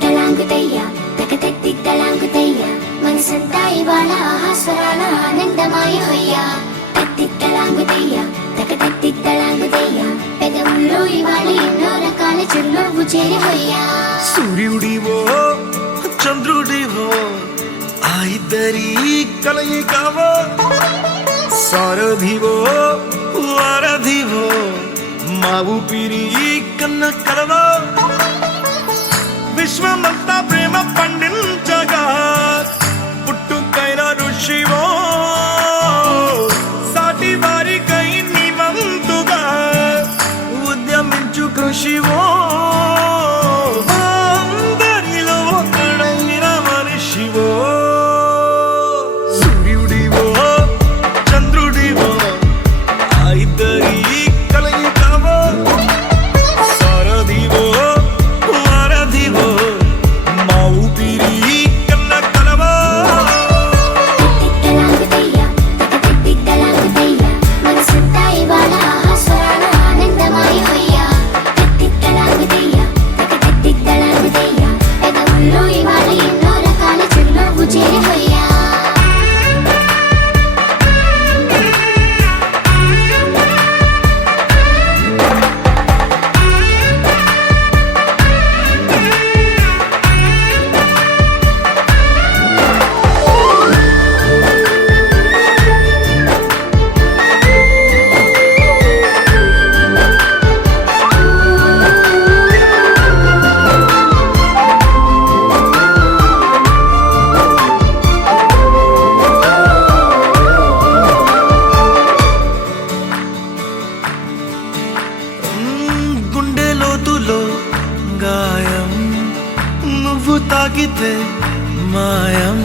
తలాంగుతయ్య తకతెత్తి తలాంగుతయ్య మనసంతా ఇవాళ ఆహాస్వరాల ఆనందమాయ హొయ్య తత్తి తలాంగుతయ్య తకతెత్తి తలాంగుతయ్య పెదవుల్లో ఇవాళ ఎన్నో రకాల చిరునవ్వు చేరి హొయ్య. సూర్యుడివో చంద్రుడివో ఆ ఇద్దరి కలయికవో సారథివో వారధివో మా ఊపిరి కన్న కలవో విశ్వమంతా ప్రేమ పండించగా పుట్టుకైన ఋషివో సాటి వారికై నివంతుగా ఉద్యమించు కృషివో అందరిలో ఒకడైన మనిషివో. సూర్యుడివో చంద్రుడివో ఆ ఇద్దరి కలయికవో సారథివో వారధివో మా ఊపిరి కన్న కలవో. తలాంగుతయ్య తకతెత్తి తలాంగుతయ్య మనసంతా ఇవాళ ఆహాస్వరాల ఆనందమాయ హొయ్య తత్తి గొంతులో గాయం నువ్వు తాకితే మాయం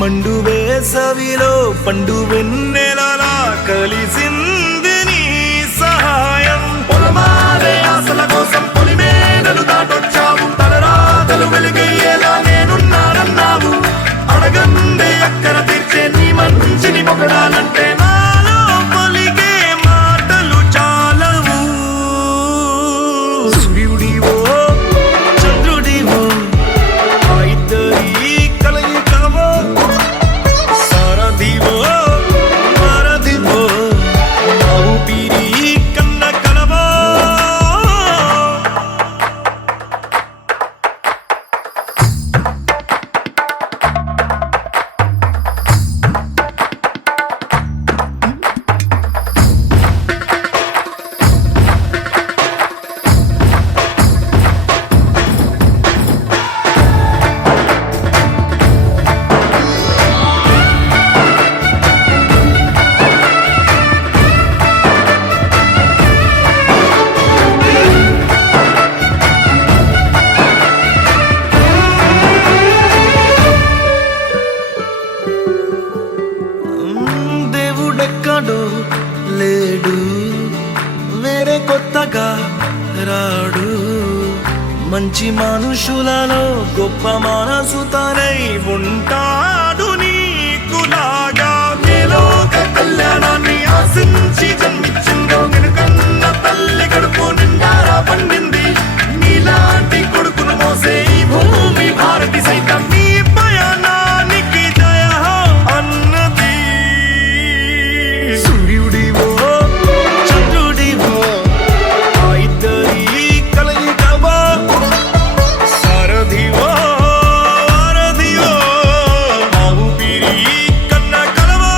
మండు వేసవిలో పండు వెన్నెలలా కలిసింది నీ సహాయం పొలమారే ఆశల కోసం పొలిమేనలు దాటొచ్చావు తలరాతలు వెలుగయ్యేలా నేనున్నానన్నావు అడగందే అక్కర తీర్చే నీ మంచిని పొగడాలంటే నాలో పలికే మాటలు చాలవు సూర్యుడివో చంద్రుడివో ఆ ఇద్దరి కలయికవో సారథివో వారధివో నా ఊపిరి కన్న కలవో దేవుడెక్కడో లేడు వేరే కొత్తగా రాడు మంచి మనుషులలో గొప్ప మనసు తనై ఉంటాడు నీకులాగా లోక కళ్యాణాన్ని ఆశించి జన్మించిందో నిన్నుకన్న తల్లి కడుపు నిండారా పండింది నీలాంటి కొడుకును మోసే ఈ భూమి భారతి సైతం నీ పయనానికి జయ అన్నది సూర్యుడివో చంద్రుడివో ఆ ఇద్దరి కలయికవో సారథివో వారధివో నా ఊపిరి కన్న కలవో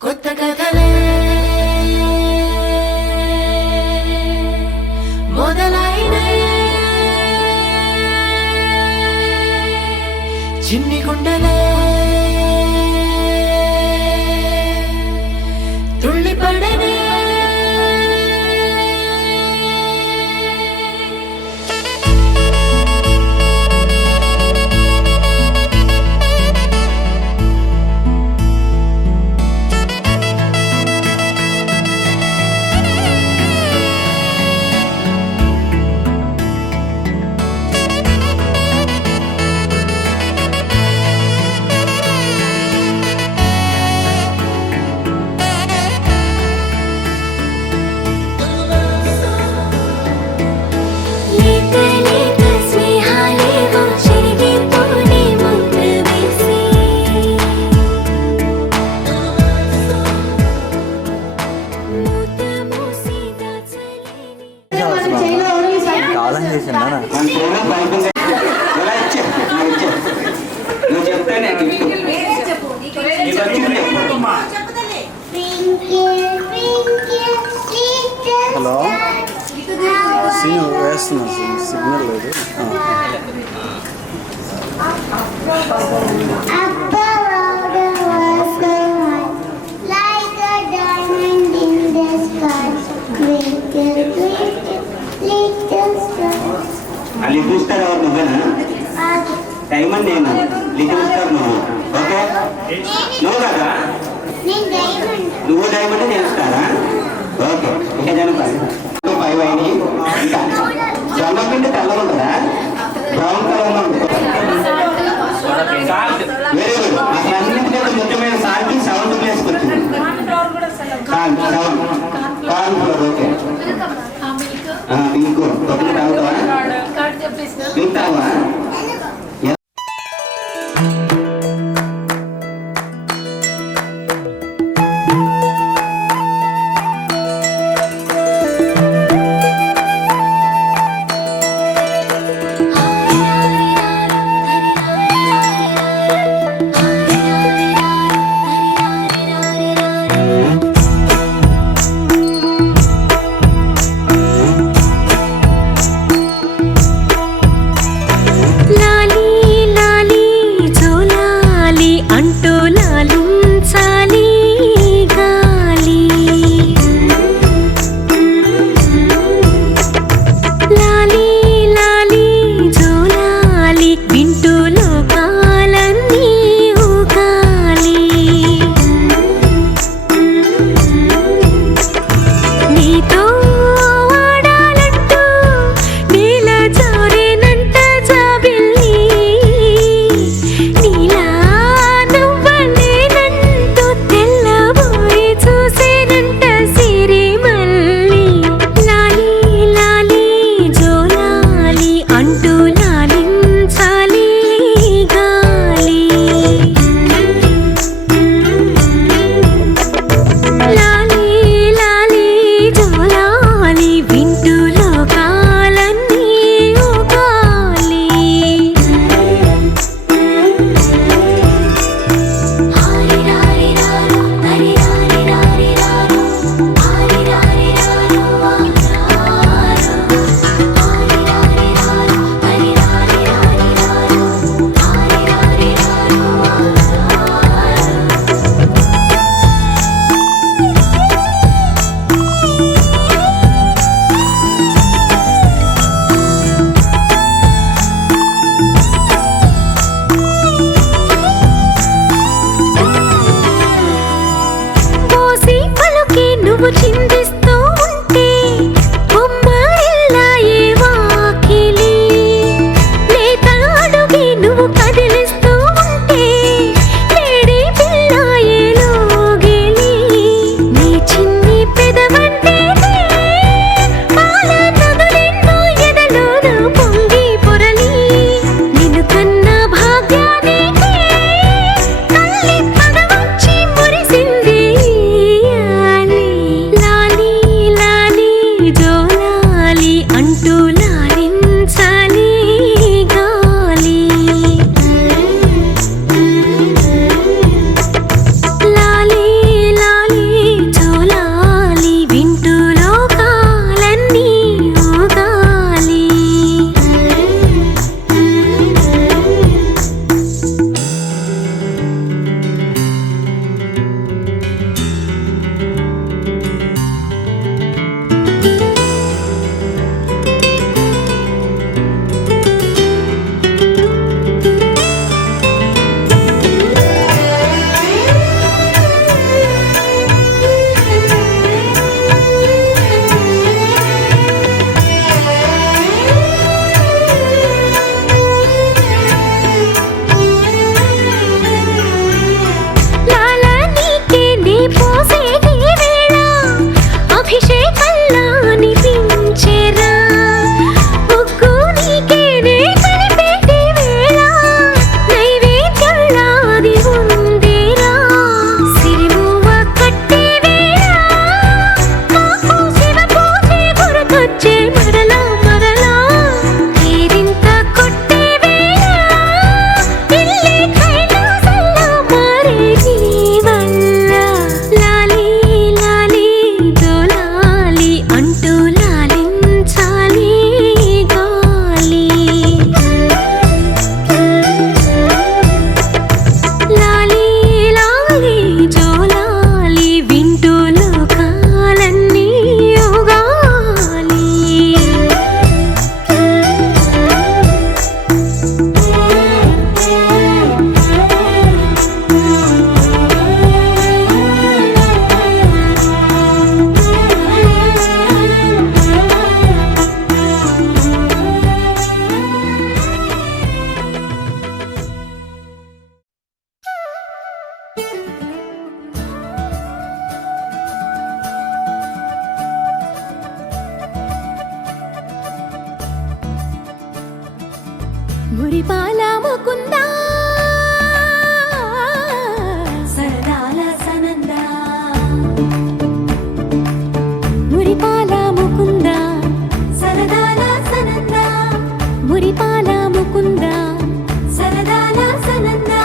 కొత్త కథలే మొదలైనయే చిన్ని గుండెలే తుళ్ళిపడనే కాలం చేసిందా నువ్వు చెప్తానే హలో సీన్ వేస్తున్నా సిగ్నల్ లేదు Like a diamond in the sky, little, little star. ఆ లిటిల్ స్టార్ ఎవరు నువ్వేనా డైమండ్ నేను లిటిల్ స్టార్ నువ్వు ఓకే నువ్వు కదా నువ్వు డైమండ్ నేను స్టారా ఓకే ఇంకా జనం 5 అయినాయి ఇంకా జొన్న పిండి తెల్లగా ఉంటుందా బ్రౌన్ కలర్లో ఉంటుంది వెరీ గుడ్ అన్నింటికంటే ముఖ్యమైన సాల్ట్ 7th ప్లేస్కి వచ్చింది కార్న్ ఫ్లోర్ ఓకే ఇంకో ఒకటి తాగుతావా ఇంక తాగువా మురిపాల ముకుందా సరదాల సనందా మురిపాల ముకుందా సరదాల సనందా మురిపాల ముకుందా సరదాల సనందా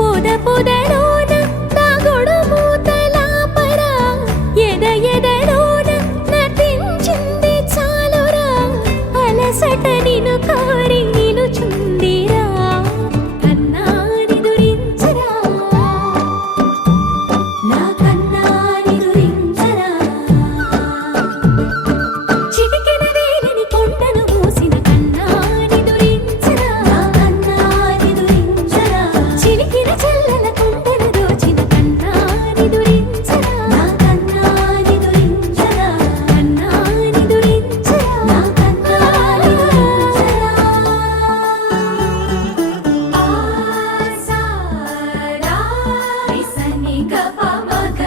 పొద పొదలోన తాగుడు మూతలాపరా ఎద ఎదలోన నటించింది చాలురా అలసట నిను కోరి నిలుచుందిరా కన్నాని దురించరా నా కన్నాని దురించరా చిటికెన వేలిని కొండను మూసిన కన్నాని దురించరా నా కన్నాని దురించరా చిలికిన చెల్లెల కొండను దోచిన కన్నాని దురించరా నా కన్నాని దురించరా కన్నాని దురించరా నా కన్నాని దురించరా ఆసారా రిసని గప మగ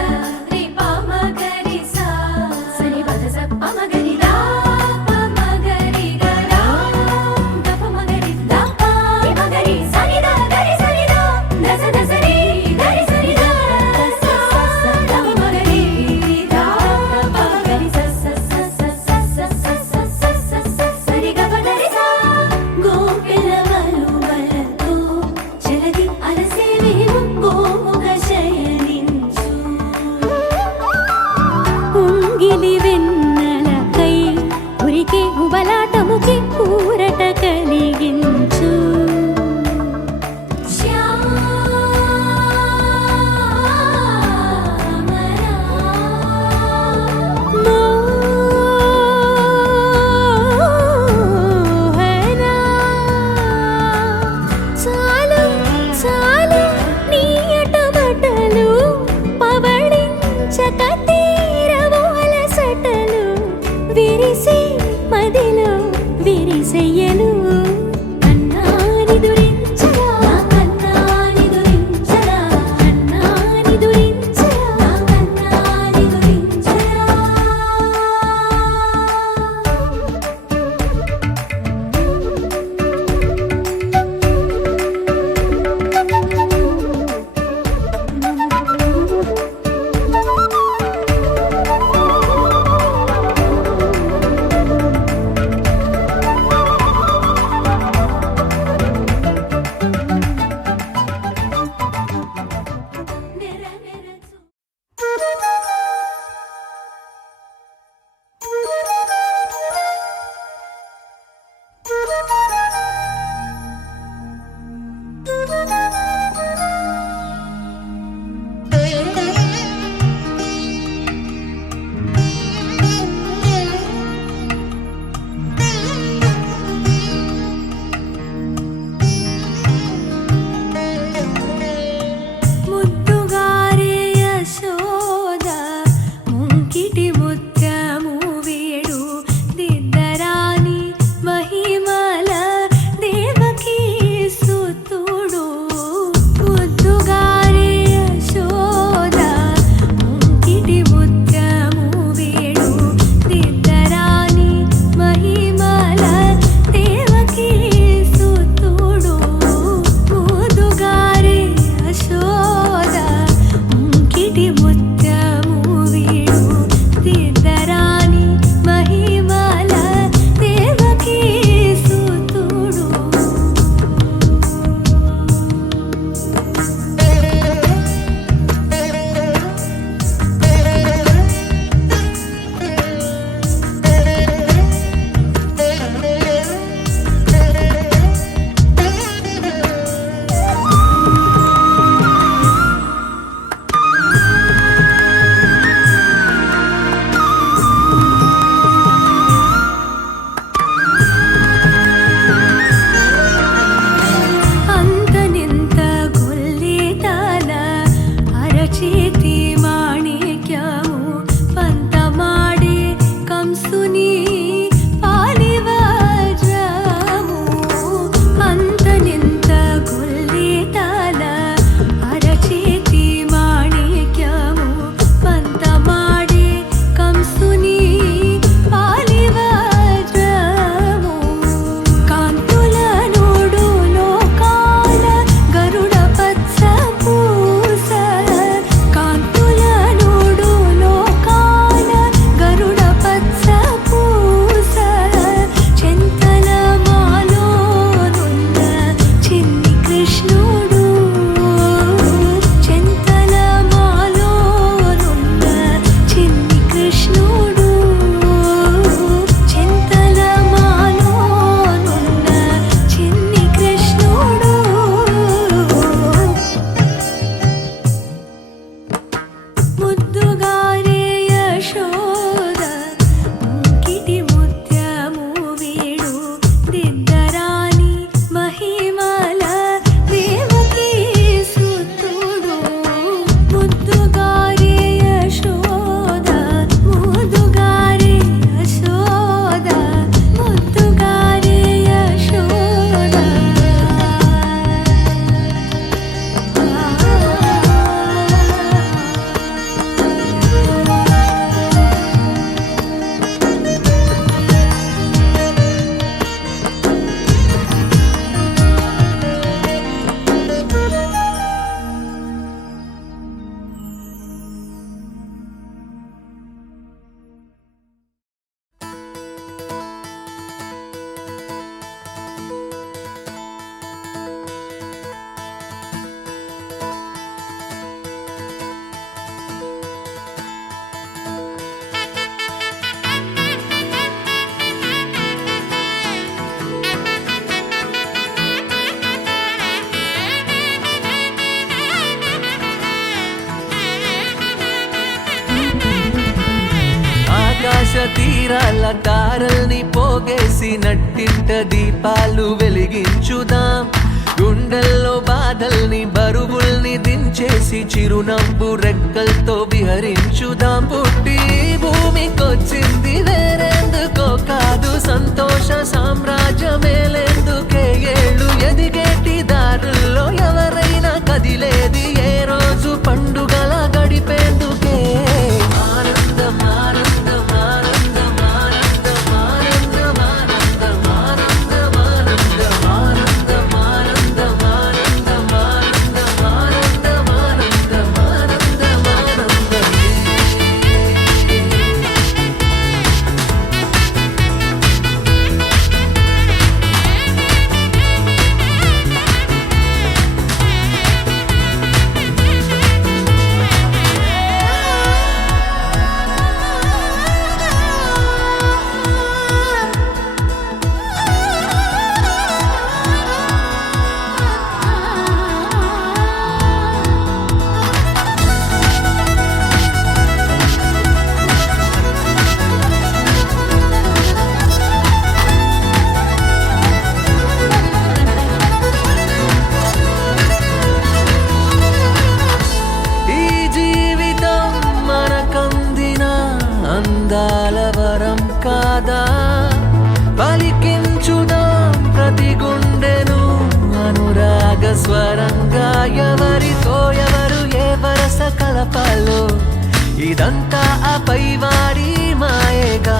రిప మగరి సా సని పద సప్ప మగరి దా ప మగరి గరా గప మగరి దా ప మగరి సని దా గరి సని దా దస దసరి గరి సని దా స స ద మగరి దా ప మగరి స స స స స స స స సరి గప దరి సా గోపిల వలువలతో జలది అలసేవేమో గోముగ శయనించు ఉంగిలి వెన్నెలకై ఉరికే ఉబలాటముకి ఊరట కలిగించు మోహనా చాలు చాలు నీ అటమటలు పవళించక తీరవు అలసటలు విరిసే మదిలో విరిసెయ్యలు కన్నాని దురించరా కన్నాని దురించరా కన్నాని దురించరా కన్నాని దురించరా తీరాల తారల్ని పోగేసి నట్టింట దీపాలు వెలిగించుదాం. గుండెల్లో బాధల్ని బరువుల్ని దించేసి చిరునవ్వు రెక్కలతో విహరించుదాం. పుట్టి భూమికొచ్చింది వేరేందుకో కాదు, సంతోష సామ్రాజ్యమేలేందుకే. ఏళ్ళు ఎదిగేటి దారుల్లో ఎవరైనా కదిలేది ఏ రోజు పండుగల గడిపేందుకే. ఆనందం ఆనందం ఆనందం ఆనందం ఆనందం ఆనందం ఆనందం ఆనందం ఆనందం ఆనందం ఆనందం ఆనందం ఆనందం ఆనందం ఆనందం. ఈ జీవితం మనకందిన అందాల వరం కాదా, పలికించుదాం ప్రతి గుండెను అనురాగ స్వరంగా. ఎవరితో ఎవరు ఏ వరస కలపాలో ఇదంతా ఆ పైవాడి మాయేగా.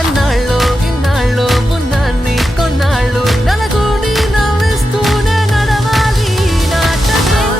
అన్నాళ్ళో ఇన్నాళ్ళో ఉన్నాన్ని కొన్నాళ్ళు నలుగుని నవ్విస్తూనే నడవాలి నాటకం.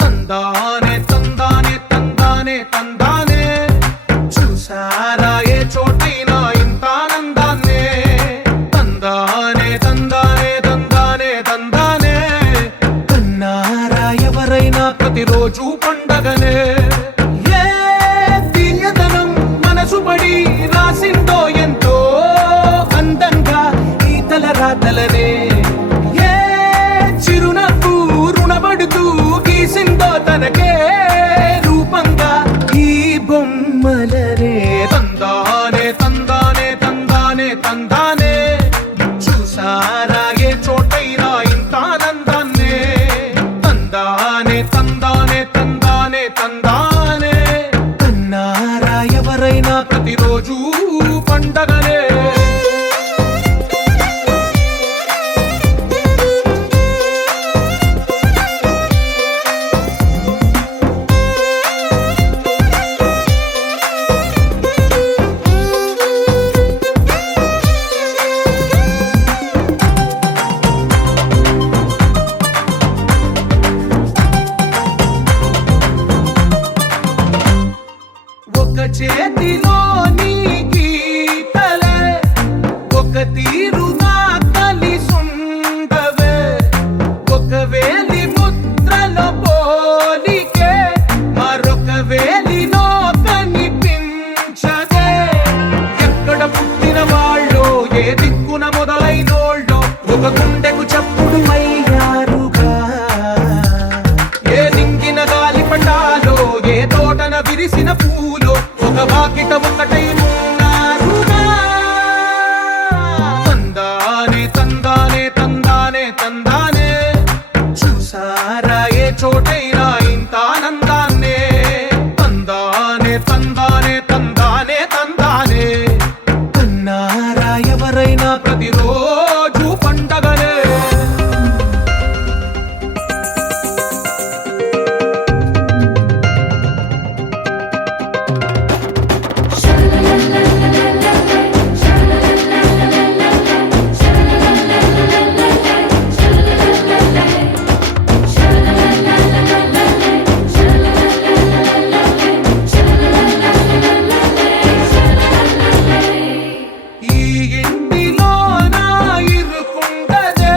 తందానే తందానే తందానే తందానే, చూసారా ఏ చోటైనా ఇంత ఆనందాన్నే. తందానే తందానే తందానే తందానే, కన్నారా ఎవరైనా ప్రతిరోజు పండగనే. ఏ తీయదనం మనసు పడి రాసిందో ఎంతో అందంగా ఈ తలరాతలనే. ఏ చిరునవ్వు రుణపడుతూ గీసిందో తనకే రూపంగా ఈ బొమ్మలనే. తందానే తందానే తందానే తందానే, చూసారా ఏ చోటైనా ఇంత ఆనందాన్నే. తందానే తందానే తందానే తందానే, కన్నారా ఎవరైనా ప్రతిరోజు పండగనే. ఒక చేతిలో నీ గీతలే, ఒక తీరుగా కలిసుండవే. ఒక వేలి ముద్రలో పోలికే మరొక వేలిలో కనిపించదే. ఎక్కడ పుట్టిన వాళ్ళో ఏ దిక్కున మొదలైనోళ్ళో ఒక గుండెకు చప్పుడు అయ్యారుగా. ఏ దింగిన గాలి వాకిట ఒకటై ఉన్నారుగా. తందానే తందానే తందానే తందానే చూసారా ఏ చోటైనా ఇంత ఆనందాన్నే. తందానే తందానే తందానే తందానే కన్నారా ఎవరైనా ప్రతిరోజు పండగనే. ఈ ఇంటిలో నా ఇరుకుండదే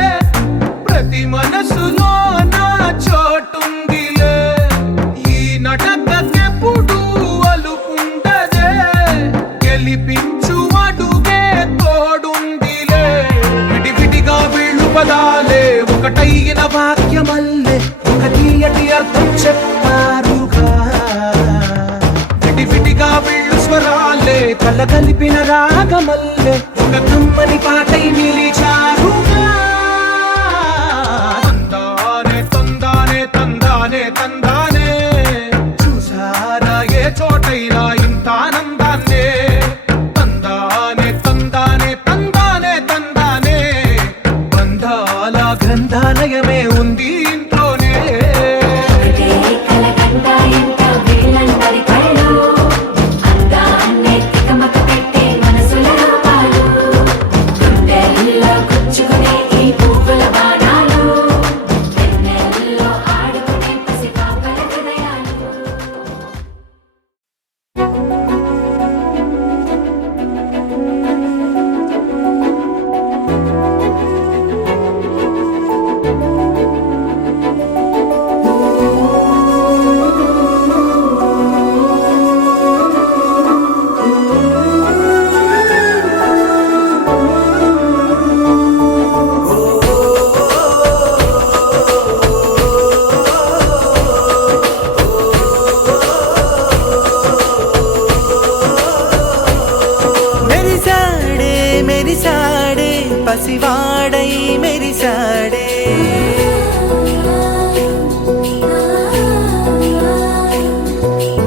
ప్రతి మనసులో నా చోటుందిలే. ఈ నటకెప్పుడు అలుకుండదే గెలిపించు అడుగే తోడుందిలే. విడివిడిగా వీళ్ళు పదాలే ఒకటైన వాక్యమల్లే ఒక తీయటి అర్థం చెప్పారుగా. విడివిడిగా వీళ్ళు స్వరాలే కల కలిపిన రాగమల్లే ఒక కమ్మని పాటై నిలిచారుగా. తందానే తందానే తందానే తందానే చూసారా ఏ చోటైనా ఇంత ఆనందాన్నే. తందానే తందానే తందానే తందానే బంధాల గ్రంథాలయమే ఉంది ఇంట్లోనే. కలకండ ఇంత వీళ్ళందరి కళ్ళు అందాన్నే తికమక పెట్టే మనసుల రూపాలు. గుండెల్లో గుచ్చుకునే ఈ పువ్వుల బాణాలు వెన్నెల్లో ఆడుకునే పసిపాపల హృదయాలు. మెరిసాడే మెరిసాడే పసివాడై మెరిసాడే.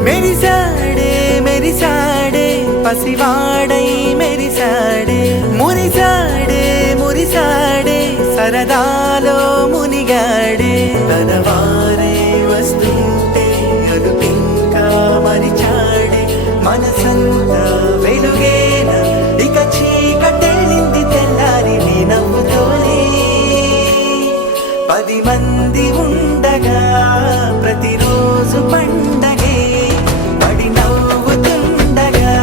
మెరిసాడే మెరిసాడే పసివాడై మెరిసాడే. మురిసాడే మురిసాడే సరదాలో మునిగాడే. తనవారే వస్తుంటే అదుపింకా మరిచాడే. మనసంతా వెలుగేన ఇక చీకటెళ్ళింది తెల్లారి నీ నవ్వుతోనే. 10 మంది ఉండగా ప్రతిరోజు పండగే పడి నవ్వుతుండగా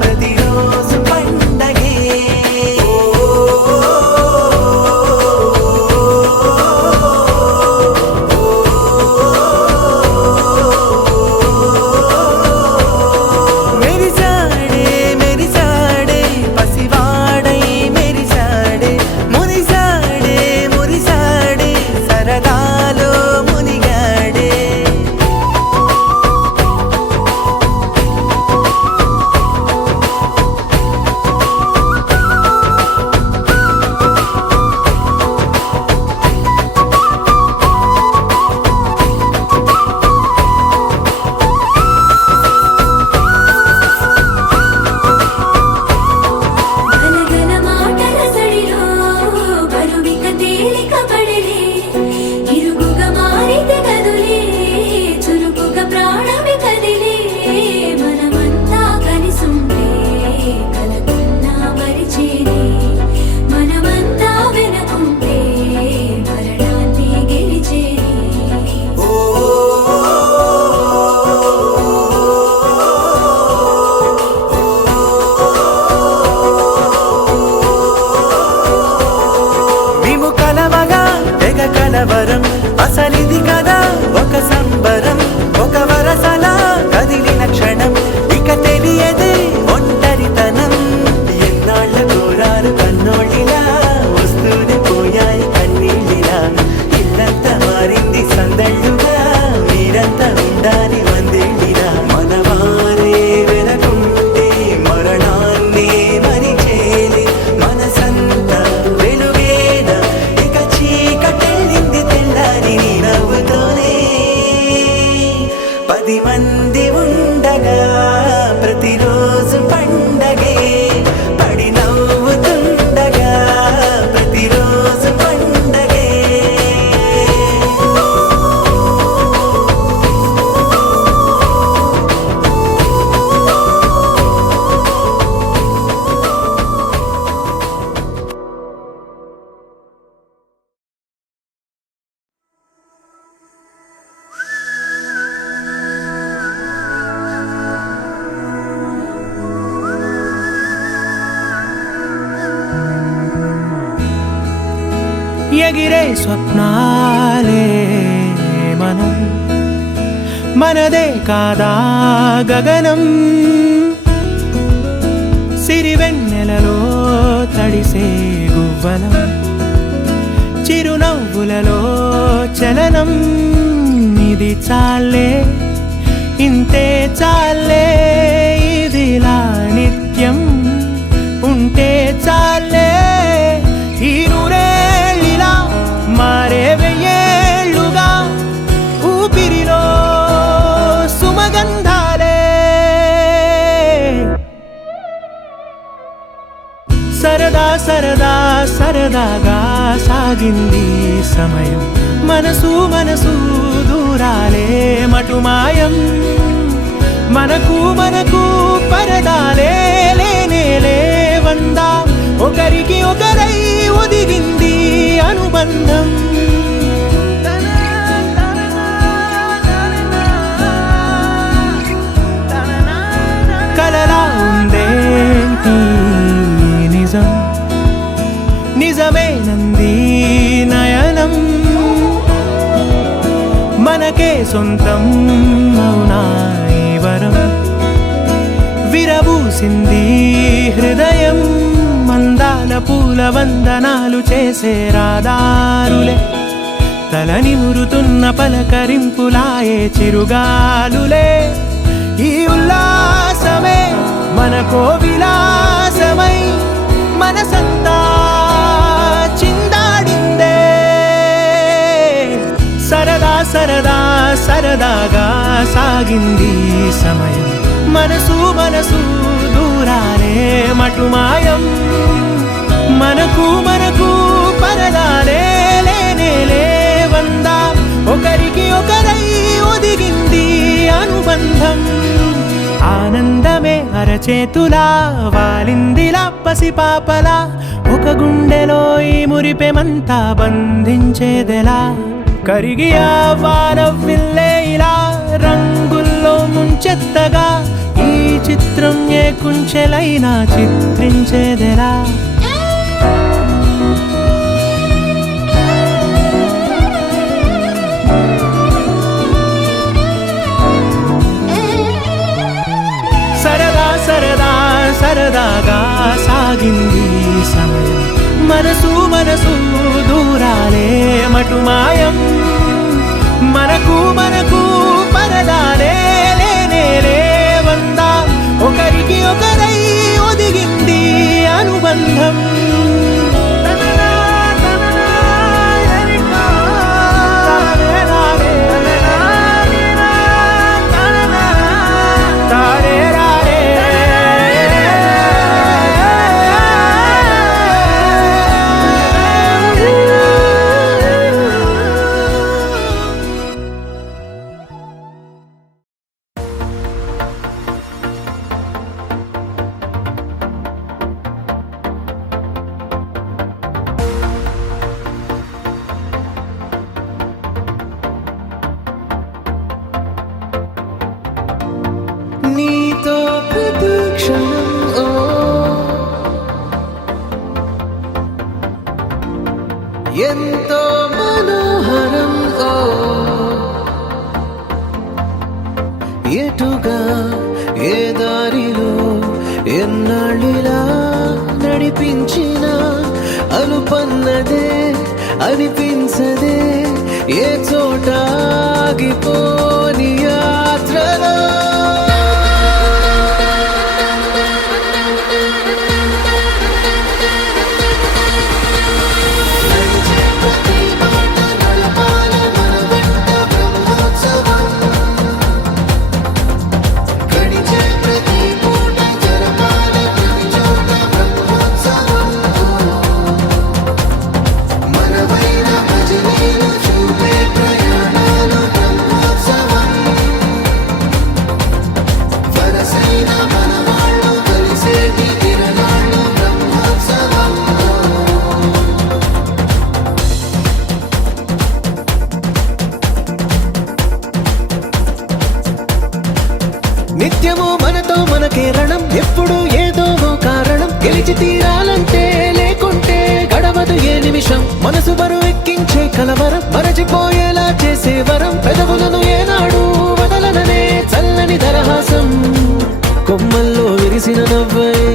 ప్రతిరోజు పండగే. మెరిసాడే మెరిసాడే పసివాడై మెరిసాడే. మురిసాడే మురిసాడే సరదాలో మునిగాడే. గలగల మాటల సడిలో బరువిక తేలిక పడిలే. ఇరుకుగా మారితే కదులే చురుకుగా ప్రాణమి కదిలే. మనమంతా కలిసుంటే కలకున్నా మరిచేనే. మనమంతా వెనకుంటే మరణాన్ని గెలిచేనే. మేము కలవగా తెగ కలవరం అసలిది కదా ఒక సంబరం. ఒక వరసలా కదిలిన క్షణం ఇక తెలియదే ఒంటరితనం. ఎన్నాళ్ళ కోరారు కన్నోళ్ళిలా వస్తూనే పోయాయి కన్నీళ్ళిలా. ఇల్లంతా మారింది సందళ్ళుగా మీరంతా ఉండాలి వందేళ్ళిలా. మనవారే వెనకుండా ఎగిరే స్వప్నాలే మనం మనదే కాదా గగనం సిరివెన్నెలలో తడిసే గువ్వలం చిరునవ్వులలో చలనం ఇది చాలే ఇంతే చాలే ఇదిలా నిత్యం ఉంటే చాలే ఈ నూరేళ్ళిలా మారే వెయ్యేళ్ళుగా ఊపిరిలో సుమగంధాలే సరదా సరదా సరదాగా సాగింది సమయం మనసు మనసు దూరాలే మటుమాయం మనకు మనకు పరదాలే లేనే లేవందా ఒకరికి ఒకరై ఒదిగింది అనుబంధం కలలా ఉందేంటి నిజం నిజమేనంది నయనం మనకే సొంతం అవునా ఈ వరం విరబూసింది హృదయం మందాల పూల వందనాలు చేసే రాదారులే తలని మురుతున్న పలకరింపులాయే చిరుగాలులే ఈ ఉల్లాసమే మనకో విలాసమై మనసంతా చిందాడిందే సరదా సరదా సరదాగా సాగింది సమయం మనసు మనసు దూరాలే మటుమాయం మనకు మనకు పరదాలే లేనే లేవందా ఒకరికి ఒకరై ఒదిగింది అనుబంధం ఆనందమే అరచేతులా వాలిందిలా పసిపాపలా ఒక గుండెలో ఈ మురిపెమంతా బంధించేదెలా కరిగి ఆ వానవిల్లే ఇలా రంగుల్లో ముంచెత్తగా ఈ చిత్రం ఏ కుంచెలైనా చిత్రించేదెలా సరదా సరదా సరదాగా సాగింది సమయం మనసు మనసు దూరాలే మటుమాయం మనకు మనకు పరదాలే లేనే లేవందా ఒకరికి ఒకరై ఒదిగింది అనుబంధం నీతో ప్రతి క్షణం ఎంతో మనోహరం ఎటుగా ఏ దారిలో ఎన్నాళ్ళిలా నడిపించిన అలుపన్నదే అనిపించదే ఏ చోట ఆగిపోని యాత్రలో నిత్యము మనతో మనకే రణం ఎప్పుడు ఏదో కారణం గెలిచి తీరాలంటే లేకుంటే గడవదు ఏ నిమిషం నిమిషం మనసు బరువు ఎక్కించే కలవరం మరచిపోయేలా చేసే వరం పెదవులను ఏనాడు వదలననే చల్లని దరహాసం కొమ్మల్లో విరిసిన నవ్వై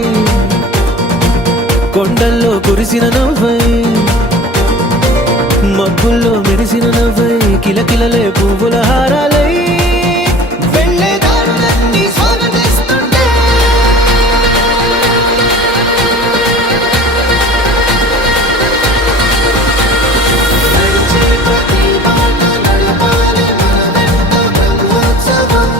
కొండల్లో కురిసిన నవ్వై మబ్బుల్లో మెరిసిన నవ్వై కిలకిలలే పువ్వుల హారాలై వెళ్ళే దారులన్నీ స్వాగతిస్తుంటే నడిచే ప్రతి మాట నడపాలి మనమెంత బ్రహ్మోత్సవం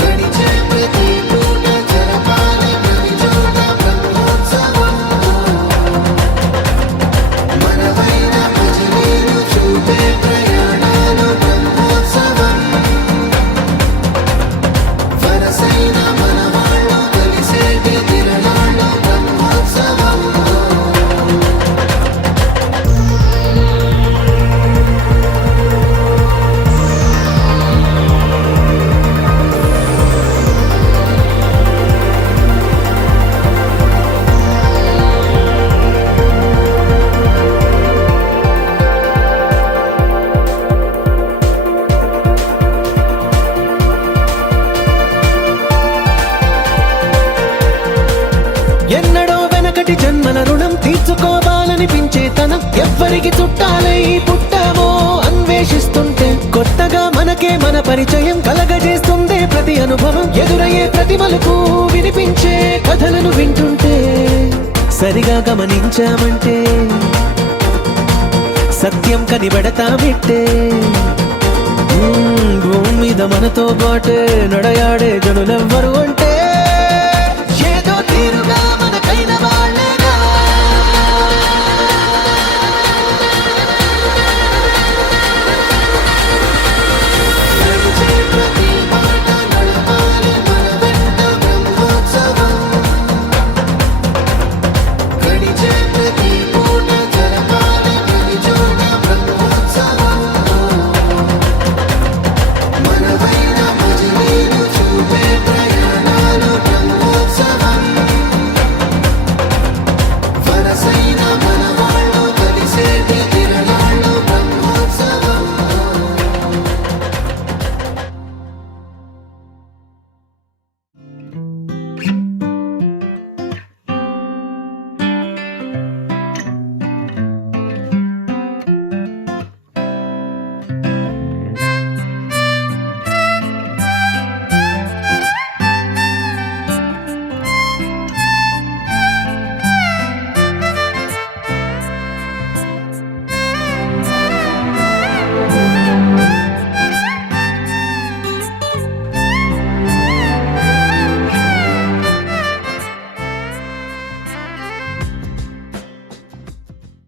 గడిచే ప్రతి పూట జరపాలి ప్రతి చోట బ్రహ్మోత్సవం మనవైన భజనీలు చూపే ప్రయాణాలు బ్రహ్మోత్సవం వరసైన మనవాళ్ళు కలిసేటి తిరణాలు బ్రహ్మోత్సవం ఎన్నడో వెనకటి జన్మల రుణం తీర్చుకోవాలనిపించే తనం ఎవ్వరికి చుట్టాలై పుట్టామో అన్వేషిస్తుంటే కొత్తగా మనకే మన పరిచయం కలగజేస్తుందే ప్రతి అనుభవం ఎదురయ్యే ప్రతి మలుపు వినిపించే కథలను వింటుంటే సరిగా గమనించామంటే సత్యం కనిపెడతామిట్టే భూమి మీద మనతో పాటే నడయాడే జనులెవ్వరు అంటే